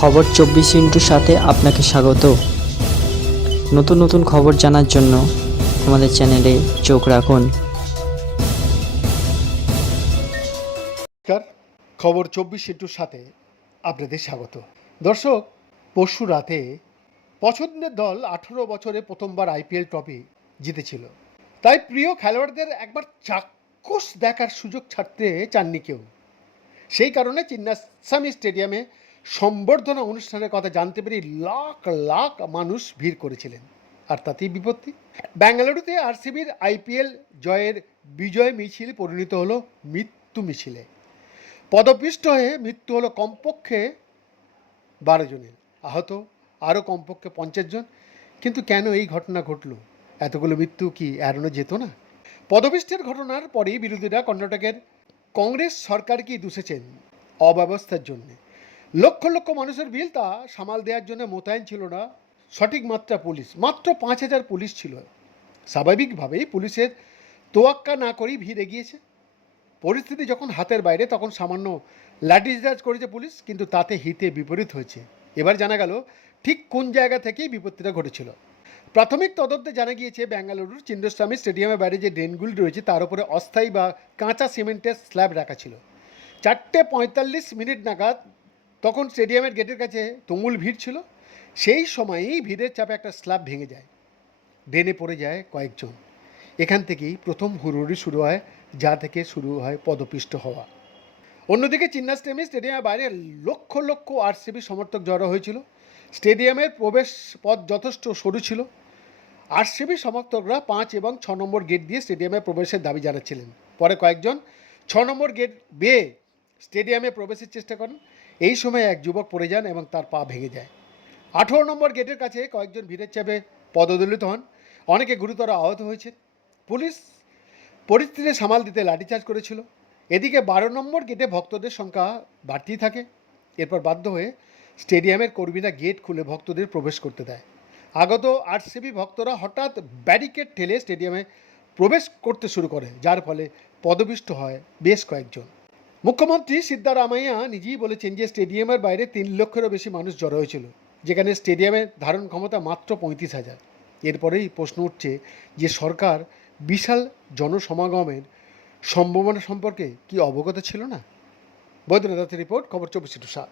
খবর চব্বিশ ইন্টুর সাথে আপনাকে স্বাগত। নতুন নতুন খবর জানার জন্য আমাদের চ্যানেলে চোখ রাখুন। খবর চব্বিশ ইন্টুর সাথে আপনাদের স্বাগত। দর্শক, পরশু রাতে পছন্দের দল আঠেরো বছরে প্রথমবার আইপিএল ট্রফি জিতেছিল। তাই প্রিয় খেলোয়াড়দের একবার চাক্ষুষ দেখার সুযোগ ছাড়তে চাননি কেউ। সেই কারণে চিন্নাস্বামী স্টেডিয়ামে সম্বর্ধনা অনুষ্ঠানের কথা জানতে পেরে লাখ লাখ মানুষ ভিড় করেছিলেন। আর তাতেই বিপত্তি। বেঙ্গালুরুতে আরসিবির আইপিএল জয়ের বিজয় মিছিল পরিণত হলো মৃত্যু মিছিলে। পদপিষ্ট হয়ে মৃত্যু হলো কমপক্ষে বারো জনের। আহত আরও কমপক্ষে পঞ্চাশ জন। কিন্তু কেন এই ঘটনা ঘটল? এতগুলো মৃত্যু কি এড়ানো যেত না? পদপিষ্টের ঘটনার পরেই বিরোধীরা কর্ণাটকের কংগ্রেস সরকারকেই দুষেছেন অব্যবস্থার জন্যে। লক্ষ লক্ষ মানুষের বিল তা সামাল দেওয়ার জন্য মোতায়েন ছিল না। সঠিক মাত্রা পুলিশ, মাত্র পাঁচ হাজার পুলিশ ছিল। স্বাভাবিকভাবেই পুলিশের তোয়াক্কা না করেই ভিড় এগিয়েছে। পরিস্থিতি যখন হাতের বাইরে, তখন সামান্য লাঠিচার্জ করেছে পুলিশ, কিন্তু তাতে হিতে বিপরীত হয়েছে। এবার জানা গেল, ঠিক কোন জায়গা থেকেই বিপত্তিটা ঘটেছিল। প্রাথমিক তদন্তে জানা গিয়েছে, বেঙ্গালুরুর চিন্নস্বামী স্টেডিয়ামের বাইরে যে ড্রেনগুলি রয়েছে, তার উপরে অস্থায়ী বা কাঁচা সিমেন্টের স্ল্যাব রাখা ছিল। চারটে পঁয়তাল্লিশ মিনিট নাগাদ তখন স্টেডিয়ামের গেটের কাছে তুমুল ভিড় ছিল। সেই সময়েই ভিড়ের চাপে একটা স্ল্যাব ভেঙে যায়। ড্রেনে পড়ে যায় কয়েকজন। এখান থেকেই প্রথম হুড়ুড়ি শুরু হয়, যা থেকে শুরু হয় পদপিষ্ট হওয়া। অন্যদিকে চিন্নাস্টেমি স্টেডিয়ামের বাইরে লক্ষ লক্ষ আরসিবি সমর্থক জড়ো হয়েছিল। স্টেডিয়ামের প্রবেশ পথ যথেষ্ট সরু ছিল। আরসিবি সমর্থকরা পাঁচ এবং ছ নম্বর গেট দিয়ে স্টেডিয়ামে প্রবেশের দাবি জানাচ্ছিলেন। পরে কয়েকজন ছ নম্বর গেট বেয়ে স্টেডিয়ামে প্রবেশের চেষ্টা করেন। এই সময় এক যুবক পড়ে যান এবং তার পা ভেঙে যায়। আঠেরো নম্বর গেটের কাছে কয়েকজন ভিড়ের চাপে পদদলিত হন। অনেকে গুরুতর আহত হয়েছে পুলিশ পরিস্থিতি সামাল দিতে লাঠিচার্জ করেছিল। এদিকে বারো নম্বর গেটে ভক্তদের সংখ্যা বাড়তেই থাকে। এরপর বাধ্য হয়ে স্টেডিয়ামের কর্মীরা গেট খুলে ভক্তদের প্রবেশ করতে দেয়। আগত আরসিবি ভক্তরা হঠাৎ ব্যারিকেড ঠেলে স্টেডিয়ামে প্রবেশ করতে শুরু করে, যার ফলে পদপিষ্ট হয় বেশ কয়েকজন। মুখ্যমন্ত্রী সিদ্ধারামাইয়া নিজেই বলেছেন যে স্টেডিয়ামের বাইরে তিন লক্ষেরও বেশি মানুষ জড়ো হয়েছিল, যেখানে স্টেডিয়ামের ধারণ ক্ষমতা মাত্র পঁয়ত্রিশ হাজার। এরপরেই প্রশ্ন উঠছে যে সরকার বিশাল জনসমাগমের সম্ভাবনা সম্পর্কে কি অবগত ছিল না? বৈদ্যনাথ রিপোর্ট, খবর চব্বিশ টু সাত।